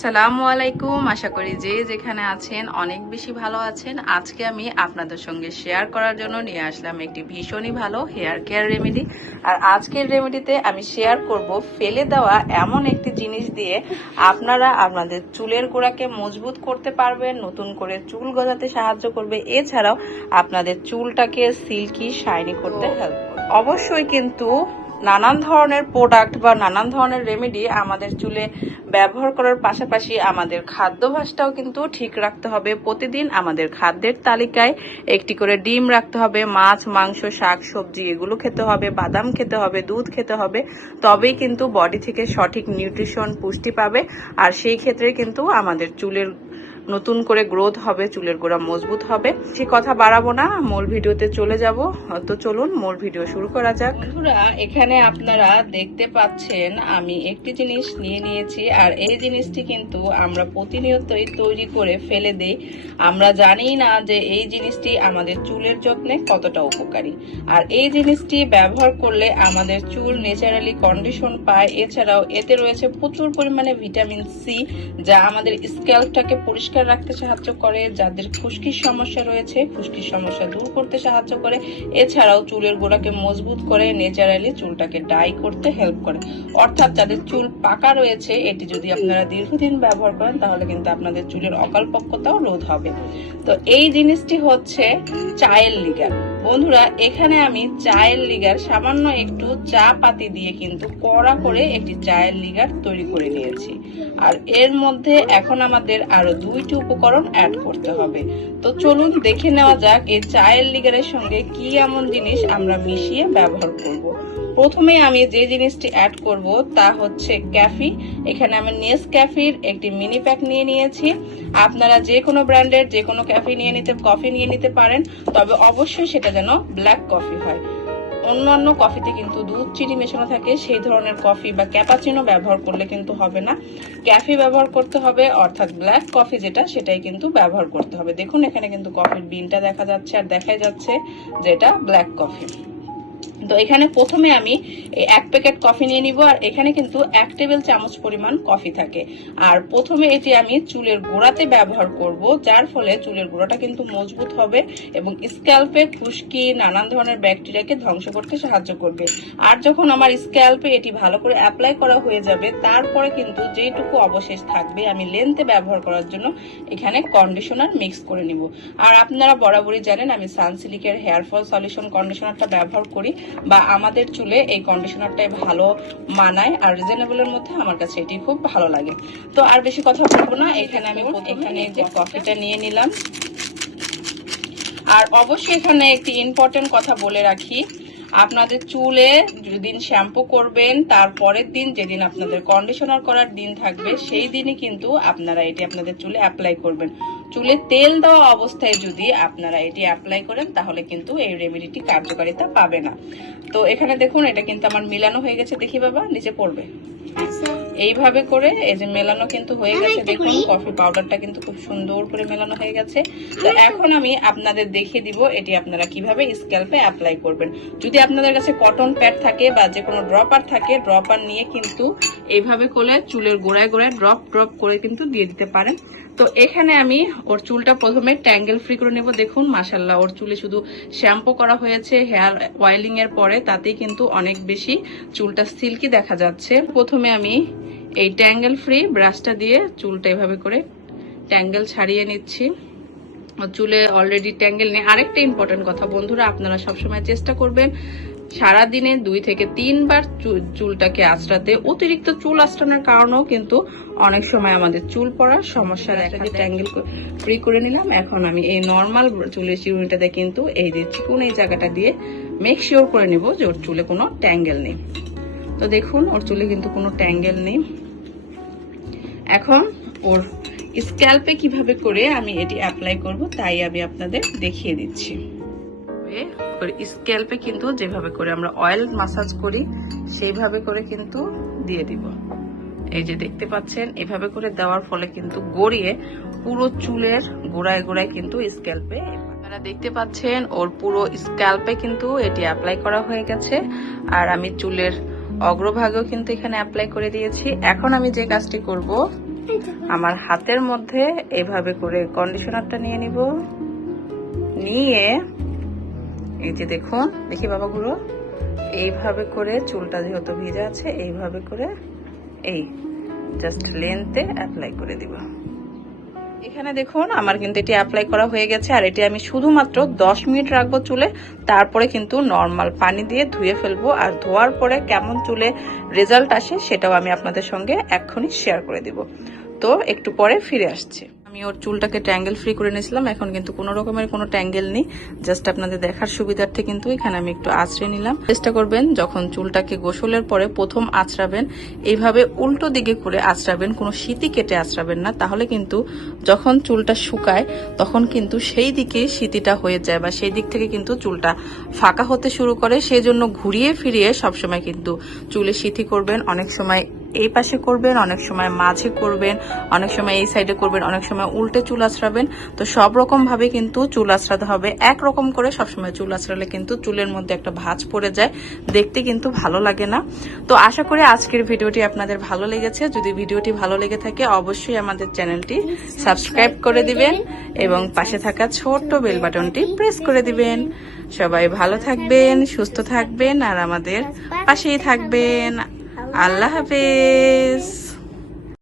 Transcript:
আসসালামু আলাইকুম। আশা করি যে যেখানে আছেন অনেক বেশি ভালো আছেন। আজকে আমি আপনাদের সঙ্গে শেয়ার করার জন্য নিয়ে আসলাম একটি ভীষণই ভালো হেয়ার কেয়ার রেমেডি। আর আজকের রেমেডিতে আমি শেয়ার করব ফেলে দেওয়া এমন একটি জিনিস দিয়ে আপনারা আপনাদের চুলের গোড়াকে মজবুত করতে পারবেন, নতুন করে চুল গজাতে সাহায্য করবে, এছাড়াও আপনাদের চুলটাকে সিল্কি শাইনি করতে হেল্প করবে। অবশ্যই কিন্তু নানান ধরনের প্রোডাক্ট বা নানান ধরনের রেমেডি আমাদের চুলে ব্যবহার করার পাশাপাশি আমাদের খাদ্যাভ্যাসটাও কিন্তু ঠিক রাখতে হবে। প্রতিদিন আমাদের খাদ্যের তালিকায় একটি করে ডিম রাখতে হবে, মাছ, মাংস, শাক, সবজি এগুলো খেতে হবে, বাদাম খেতে হবে, দুধ খেতে হবে। তবেই কিন্তু বডি থেকে সঠিক নিউট্রিশন পুষ্টি পাবে। আর সেই ক্ষেত্রে কিন্তু আমাদের চুলের নতুন করে গ্রোথ হবে, চুলের গোড়া মজবুত হবে। সে কথা বাড়াবো না, মূল ভিডিওতে চলে যাব। তো চলুন মূল ভিডিও শুরু করা যাক। বন্ধুরা, এখানে আপনারা দেখতে পাচ্ছেন আমি একটি জিনিস নিয়ে নিয়েছি। আর এই জিনিসটি কিন্তু আমরা প্রতিনিয়তই তৈরি করে ফেলে দেই। আমরা জানি না যে এই জিনিসটি আমাদের চুলের যত্নে কতটা উপকারী। আর এই জিনিসটি ব্যবহার করলে আমাদের চুল ন্যাচারালি কন্ডিশন পায়। এছাড়াও এতে রয়েছে প্রচুর পরিমাণে ভিটামিন সি, যা আমাদের স্ক্যাল্পটাকে পরিষ্কার রাখতে সাহায্য করে। যাদের খুশকির সমস্যা রয়েছে, খুশকির সমস্যা দূর করতে সাহায্য করে। এছাড়াও চুলের গোড়াকে মজবুত করে, ন্যাচারালি চুলটাকে ডাই করতে হেল্প করে। অর্থাৎ যাদের চুল পাকা রয়েছে, এটি যদি আপনারা দীর্ঘদিন ব্যবহার করেন তাহলে কিন্তু আপনাদের চুলের অকালপক্কতাও রোধ হবে। তো এই জিনিসটি হচ্ছে চায়ের লিগার। বন্ধুরা, এখানে আমি চায়ের লিগার সামান্য একটু চা পাতি দিয়ে কিন্তু কড়া করে একটি চায়ের লিগার তৈরি করে নিয়েছি। আর এর মধ্যে এখন আমাদের আরো দুইটি উপকরণ অ্যাড করতে হবে। তো চলুন দেখে নেওয়া যাক এই চায়ের লিগারের সঙ্গে কি এমন জিনিস আমরা মিশিয়ে ব্যবহার করব। প্রথমে আমি যে জিনিসটি অ্যাড করব তা হচ্ছে ক্যাফি। এখানে আমি নেসক্যাফির একটি মিনি প্যাক নিয়ে নিয়েছি। আপনারা যে কোনো ব্র্যান্ডের যে কোনো কফি নিয়ে নিতে পারেন, তবে অবশ্যই সেটা যেন ব্ল্যাক কফি হয়। অন্যান্য কফিতে কিন্তু দুধ, চিনি মেশানো থাকে, সেই ধরনের কফি বা ক্যাপাচিনো ব্যবহার করলে কিন্তু হবে না। ক্যাফি ব্যবহার করতে হবে, অর্থাৎ ব্ল্যাক কফি যেটা, সেটাই কিন্তু ব্যবহার করতে হবে। দেখুন এখানে কিন্তু কফির বিনটা দেখা যাচ্ছে আর দেখাই যাচ্ছে যেটা ব্ল্যাক কফি। তো এখানে প্রথমে আমি এক প্যাকেট কফি নিয়ে নিব। আর এখানে কিন্তু 1 টেবিল চামচ পরিমাণ কফি থাকে। আর প্রথমে এটি আমি চুলের গোড়াতে ব্যবহার করব, যার ফলে চুলের গোড়াটা কিন্তু মজবুত হবে এবং স্ক্যাল্পে খুশকি, নানান ধরনের ব্যাকটেরিয়াকে ধ্বংস করতে সাহায্য করবে। আর যখন আমার স্ক্যাল্পে এটি ভালো করে অ্যাপ্লাই করা হয়ে যাবে, তারপরে কিন্তু যেটুকু অবশেষ থাকবে আমি লেন্থে ব্যবহার করার জন্য এখানে কন্ডিশনার মিক্স করে নিব। আর আপনারা বরাবরই জানেন আমি সানসিল্কের হেয়ার ফল সলিউশন কন্ডিশনারটা ব্যবহার করি, বা আমাদের চুলে এই কন্ডিশনারটাই ভালো মানায়। আর রিজনেবলের মধ্যে আমার কাছে এটি খুব ভালো লাগে। তো আর বেশি কথা বলবো না, এখানে আমি যে কফিটা নিয়ে নিলাম। আর অবশ্যই এখানে একটি ইম্পর্টেন্ট কথা বলে রাখি, আপনাদের চুলে যেদিন শ্যাম্পু করবেন তার পরের দিন, যেদিন আপনাদের কন্ডিশনার করার দিন থাকবে, সেই দিনই কিন্তু আপনারা এটি আপনাদের চুলে অ্যাপ্লাই করবেন। চুলে তেল দেওয়া অবস্থায় যদি আপনারা এটি অ্যাপ্লাই করেন তাহলে কিন্তু এই রেমেডিটি কার্যকারিতা পাবে না। তো এখানে দেখুন এটা কিন্তু আমার মিলানো হয়ে গেছে। দেখি বাবা, নিচে পড়বে। এইভাবে করে এই যে মেলানো কিন্তু হয়ে গেছে। দেখুন কফি পাউডারটা কিন্তু খুব সুন্দর করে মেলানো হয়ে গেছে। তো এখন আমি আপনাদের দেখিয়ে দিব এটি আপনারা কিভাবে স্ক্যাল্পে অ্যাপ্লাই করবেন। যদি আপনাদের কাছে কটন প্যাড থাকে বা যে কোনো ড্রপার থাকে, ড্রপার নিয়ে কিন্তু এইভাবে করে চুলের গোড়ায় গোড়ায় ড্রপ করে কিন্তু দিয়ে দিতে পারেন। তো এখানে আমি ওর চুলটা প্রথমে ট্যাঙ্গেল ফ্রি করে নেব। দেখুন মাশাআল্লাহ, ওর চুলে শুধু শ্যাম্পু করা হয়েছে হেয়ার অয়েলিং এর পরে, তাতেই কিন্তু অনেক বেশি চুলটা সিল্কি দেখা যাচ্ছে। প্রথমে আমি এই ট্যাঙ্গেল ফ্রি ব্রাশটা দিয়ে চুলটা এভাবে করে ট্যাঙ্গেল ছাড়িয়ে নিচ্ছি। চুলে অলরেডি ট্যাঙ্গেল নেই। আরেকটা ইম্পর্টেন্ট কথা বন্ধুরা, আপনারা সবসময় চেষ্টা করবেন সারাদিনে 2 থেকে 3 বার চুলটাকে আঁচড়াতে। অতিরিক্ত চুল আঁচড়ানোর কারণেও কিন্তু অনেক সময় আমাদের চুল পড়ার সমস্যা দেখা যায়। ট্যাঙ্গেল ফ্রি করে নিলাম। এখন আমি এই নর্মাল চুলের চিরুনিটাতে কিন্তু এই যে চিকুন এই জায়গাটা দিয়ে মেক শিওর করে নেব যে ওর চুলে কোনো ট্যাঙ্গেল নেই। তো দেখুন ওর চুলে কিন্তু কোনো ট্যাঙ্গেল নেই। এখন ওর স্ক্যাল্পে কিভাবে করে আমি এটি অ্যাপ্লাই করব তাই আমি আপনাদের দেখিয়ে দিচ্ছি। ওর স্ক্যাল্পে কিন্তু যেভাবে করে আমরা অয়েল মাসাজ করি সেইভাবে করে কিন্তু দিয়ে দিব। এই যে দেখতে পাচ্ছেন, এভাবে করে দেওয়ার ফলে কিন্তু গড়িয়ে পুরো চুলের গোড়ায় গোড়ায় কিন্তু স্ক্যাল্পে, আপনারা দেখতে পাচ্ছেন ওর পুরো স্ক্যাল্পে কিন্তু এটি অ্যাপ্লাই করা হয়ে গেছে। আর আমি চুলের অগ্রভাগেও কিন্তু এখানে অ্যাপ্লাই করে দিয়েছি। এখন আমি যে কাজটি করব, আমার হাতের মধ্যে এইভাবে করে কন্ডিশনারটা নিয়ে নিব, নিয়ে এই যে দেখুন, দেখি বাবাগুলো, এইভাবে করে চুলটা যেহেতু ভিজা আছে এইভাবে করে এই জাস্ট লেন্থে অ্যাপ্লাই করে দিব। এখানে দেখুন আমার কিন্তু এটি অ্যাপ্লাই করা হয়ে গেছে, আর এটি আমি শুধুমাত্র 10 মিনিট রাখবো চুলে, তারপরে কিন্তু নর্মাল পানি দিয়ে ধুয়ে ফেলবো। আর ধোয়ার পরে কেমন চুলে রেজাল্ট আসে সেটাও আমি আপনাদের সঙ্গে এক্ষুনি শেয়ার করে দিব। তো একটু পরে ফিরে আসছি। আমি ওর চুলটাকে ট্যাঙ্গেল ফ্রি করে নিয়েছিলাম, এখন কিন্তু কোনো রকমের কোনো ট্যাঙ্গেল নেই, জাস্ট আপনাদের দেখার সুবিধার্থে কিন্তু এখানে আমি একটু আঁচড়ে নিলাম। চেষ্টা করবেন যখন চুলটাকে গোসলের পরে প্রথম আঁচড়াবেন এইভাবে উল্টো দিকে করে আঁচড়াবেন, কোনো সিঁতি কেটে আঁচড়াবেন না, তাহলে কিন্তু যখন চুলটা শুকায় তখন কিন্তু সেই দিকে সিঁতিটা হয়ে যায় বা সেই দিক থেকে কিন্তু চুলটা ফাঁকা হতে শুরু করে। সেই জন্য ঘুরিয়ে ফিরিয়ে সবসময় কিন্তু চুলে সিঁথি করবেন। অনেক সময় এই পাশে করবেন, অনেক সময় মাঝে করবেন, অনেক সময় এই সাইডে করবেন, অনেক সময় উল্টে চুল আঁচড়াবেন। তো সব রকম ভাবে কিন্তু চুল আঁচড়াতে হবে। একরকম করে সবসময় চুল আঁচড়ালে কিন্তু চুলের মধ্যে একটা ভাঁজ পড়ে যায়, দেখতে কিন্তু ভালো লাগে না। তো আশা করি আজকের ভিডিওটি আপনাদের ভালো লেগেছে। যদি ভিডিওটি ভালো লেগে থাকে অবশ্যই আমাদের চ্যানেলটি সাবস্ক্রাইব করে দিবেন এবং পাশে থাকা ছোট্ট বেল বাটনটি প্রেস করে দিবেন। সবাই ভালো থাকবেন, সুস্থ থাকবেন আর আমাদের পাশেই থাকবেন। আল্লাহ হাফেজ।